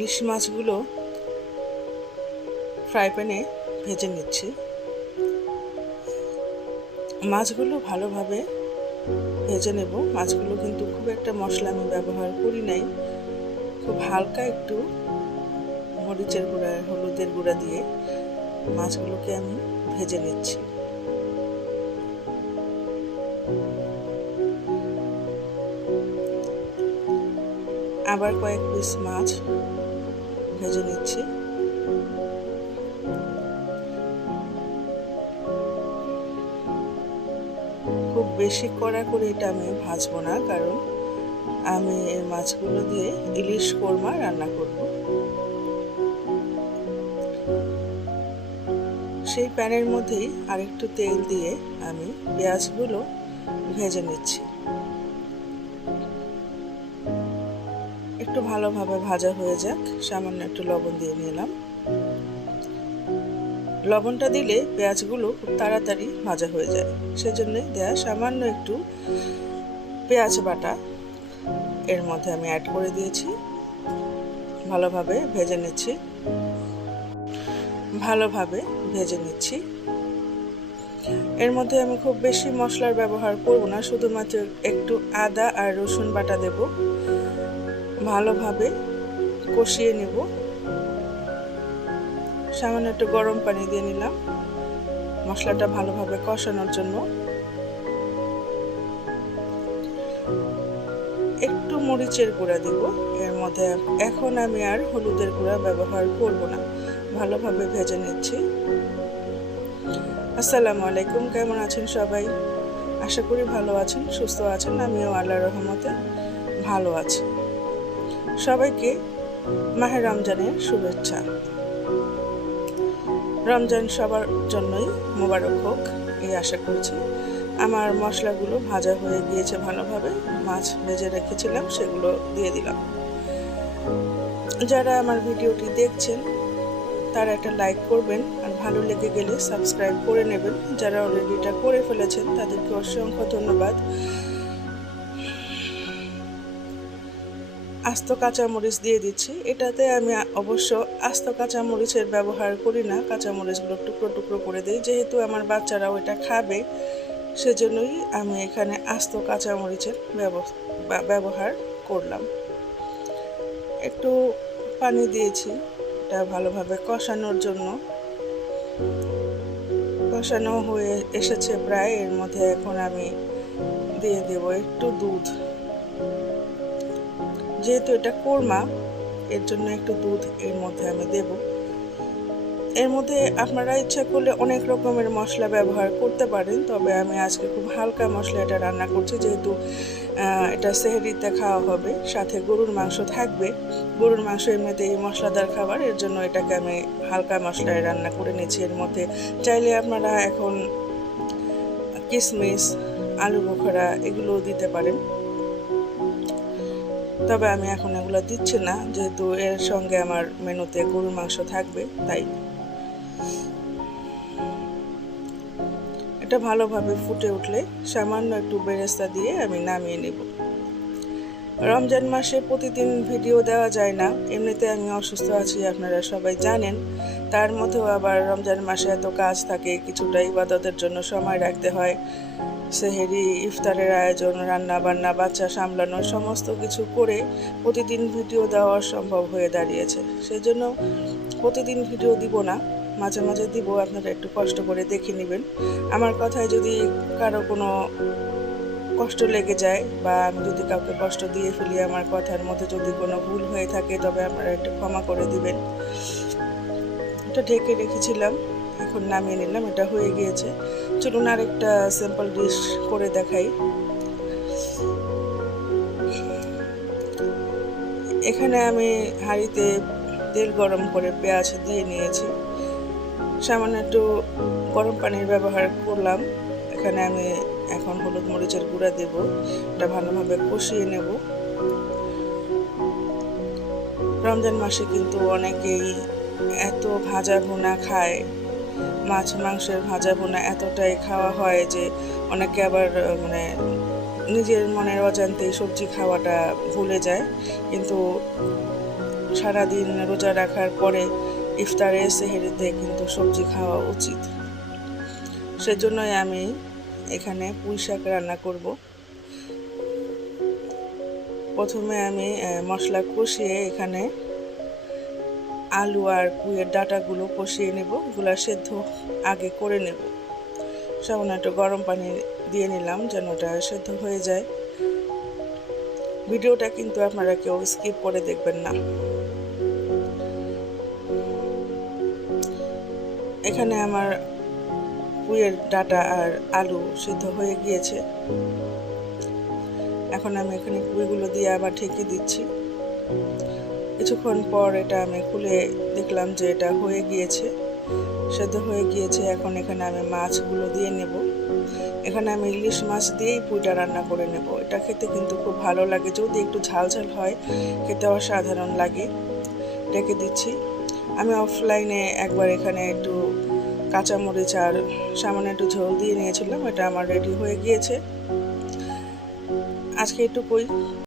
ইলিশ মাছগুলো ফ্রাই প্যানে ভেজে নিচ্ছি। মাছগুলো ভালোভাবে ভেজে নেব। মাছগুলো কিন্তু খুব একটা মশলা আমি ব্যবহার করি নাই, খুব হালকা একটু মরিচের গুঁড়া, হলুদের গুঁড়া দিয়ে মাছগুলোকে আমি ভেজে নিচ্ছি। আবার কয়েক পিস মাছ ভেজে নিচ্ছি। খুব বেশি কড়া করে এটা আমি ভাজবো না, কারণ আমি এই মাছগুলো দিয়ে ইলিশ কোরমা রান্না করব। সেই প্যানের মধ্যেই আরেকটু তেল দিয়ে আমি পেঁয়াজগুলো ভেজে নিচ্ছি। একটু ভালোভাবে ভাজা হয়ে যাক, সামান্য একটু লবণ দিয়ে নিলাম। লবণটা দিলে পেঁয়াজগুলো খুব তাড়াতাড়ি ভাজা হয়ে যায়, সেজন্য দেয়া সামান্য একটু পেঁয়াজ বাটা এর মধ্যে আমি অ্যাড করে দিয়েছি। ভালোভাবে ভেজে নিচ্ছি। এর মধ্যে আমি খুব বেশি মশলার ব্যবহার করব না, শুধুমাত্র একটু আদা আর রসুন বাটা দেব। ভালোভাবে কষিয়ে নেব। সামান্য একটু গরম পানি দিয়ে নিলাম মশলাটা ভালোভাবে কষানোর জন্য। একটু মরিচের গুঁড়া দিব এর মধ্যে। এখন আমি আর হলুদের গুঁড়া ব্যবহার করব না। ভালোভাবে ভেজে নিচ্ছি। আসসালামু আলাইকুম, কেমন আছেন সবাই? আশা করি ভালো আছেন, সুস্থ আছেন। আমিও আল্লাহর রহমতে ভালো আছি। সবাইকে মাহে রমজানের শুভেচ্ছা। রমজান সবার জন্যই মোবারক হোক এই আশা করছি। আমার মশলাগুলো ভাজা হয়ে গিয়েছে ভালোভাবে। মাছ ভেজে রেখেছিলাম, সেগুলো দিয়ে দিলাম। যারা আমার ভিডিওটি দেখছেন তারা একটা লাইক করবেন, আর ভালো লেগে গেলে সাবস্ক্রাইব করে নেবেন। যারা অলরেডি এটা করে ফেলেছেন তাদেরকে অসংখ্য ধন্যবাদ। আস্ত কাঁচামরিচ দিয়ে দিচ্ছি। এটাতে আমি অবশ্য আস্ত কাঁচামরিচের ব্যবহার করি না, কাঁচামরিচগুলো টুকরো টুকরো করে দিই। যেহেতু আমার বাচ্চারাও এটা খাবে, সেজন্যই আমি এখানে আস্ত কাঁচামরিচের ব্যবহার করলাম। একটু পানি দিয়েছি এটা ভালোভাবে কষানোর জন্য। কষানো হয়ে এসেছে প্রায়। এর মধ্যে এখন আমি দিয়ে দেব একটু দুধ। যেহেতু এটা কোরমা, এর জন্য একটু দুধ এর মধ্যে আমি দেব। এর মধ্যে আপনারা ইচ্ছা করলে অনেক রকমের মশলা ব্যবহার করতে পারেন, তবে আমি আজকে খুব হালকা মশলা এটা রান্না করছি। যেহেতু এটা সেহরিতে খাওয়া হবে, সাথে গরুর মাংস থাকবে। গরুর মাংস এমনিতেই মশলাদার খাবার, এর জন্য এটাকে আমি হালকা মশলায় রান্না করে নিয়েছি। এর মধ্যে চাইলে আপনারা এখন কিশমিশ, আলু বোখরা এগুলোও দিতে পারেন, তবে আমি এখন এগুলো দিচ্ছি না, যেহেতু এর সঙ্গে আমার মেনুতে গরুর মাংস থাকবে। তাই এটা ভালোভাবে ফুটে উঠলে সামান্য একটু বেরেস্তা দিয়ে আমি নামিয়ে নেব। রমজান মাসে প্রতিদিন ভিডিও দেওয়া যায় না, এমনিতে আমি অসুস্থ আছি আপনারা সবাই জানেন। তার মধ্যেও আবার রমজান মাসে এত কাজ থাকে, কিছুটা ইবাদতের জন্য সময় রাখতে হয়। সেহেরি, ইফতারের আয়োজন, রান্না বান্না, বাচ্চা সামলানো, সমস্ত কিছু করে প্রতিদিন ভিডিও দেওয়া অসম্ভব হয়ে দাঁড়িয়েছে। সেই জন্য প্রতিদিন ভিডিও দিব না, মাঝে মাঝে দিব। আপনারা একটু কষ্ট করে দেখে নেবেন। আমার কথায় যদি কারো কোনো কষ্ট লেগে যায়, বা আমি যদি কাউকে কষ্ট দিয়ে ফেলি, আমার কথার মধ্যে যদি কোনো ভুল হয়ে থাকে, তবে আপনারা একটু ক্ষমা করে দিবেন। এটা ঢেকে রেখেছিলাম, এখন নামিয়ে নিলাম। এটা হয়ে গিয়েছে। চলুন আরেকটা সিম্পল ডিশ করে দেখাই। এখানে আমি হাঁড়িতে তেল গরম করে পেঁয়াজ দিয়ে নিয়েছি। সামান্য একটু গরম পানির ব্যবহার করলাম। এখানে আমি এখন হলুদ মরিচের গুঁড়া দেব। এটা ভালোভাবে কষিয়ে নেব। রমজান মাসে কিন্তু অনেকেই এত ভাজা ভুনা খায়, মাছ মাংসের ভাজা ভুনা এতটাই খাওয়া হয় যে অনেকে আবার নিজের মনের অজান্তেই সবজি খাওয়াটা ভুলে যায়। কিন্তু সারাদিন রোজা রাখার পরে ইফতারে সেহরিতে কিন্তু সবজি খাওয়া উচিত। সেজন্যই আমি এখানে পুঁই শাক রান্না করব। প্রথমে আমি মশলা কষিয়ে এখানে আলু আর পুঁইয়ের ডাঁটাগুলো কষিয়ে নেব, এগুলো সেদ্ধ আগে করে নেব। সামান্য একটু গরম পানি দিয়ে নিলাম যেন ওটা সেদ্ধ হয়ে যায়। ভিডিওটা কিন্তু আপনারা কেউ স্কিপ করে দেখবেন না। এখানে আমার পুঁইয়ের ডাঁটা আর আলু সিদ্ধ হয়ে গিয়েছে। এখন আমি এখানে পুঁইগুলো দিয়ে আবার ঢেকে দিচ্ছি। কিছুক্ষণ পর এটা আমি খুলে দেখলাম যে এটা হয়ে গিয়েছে, সেদ্ধ হয়ে গিয়েছে। এখন এখানে আমি মাছগুলো দিয়ে নেব। এখানে আমি ইলিশ মাছ দিয়েই পুঁইটা রান্না করে নেব। এটা খেতে কিন্তু খুব ভালো লাগে, যদি একটু ঝাল ঝাল হয় খেতে অসাধারণ লাগে। ঢেকে দিচ্ছি। আমি অফলাইনে একবার এখানে একটু কাঁচামরিচ আর সামান্য একটু ঝোল দিয়ে নিয়েছিলাম। এটা আমার রেডি হয়ে গিয়েছে। আজকে এটুকুই।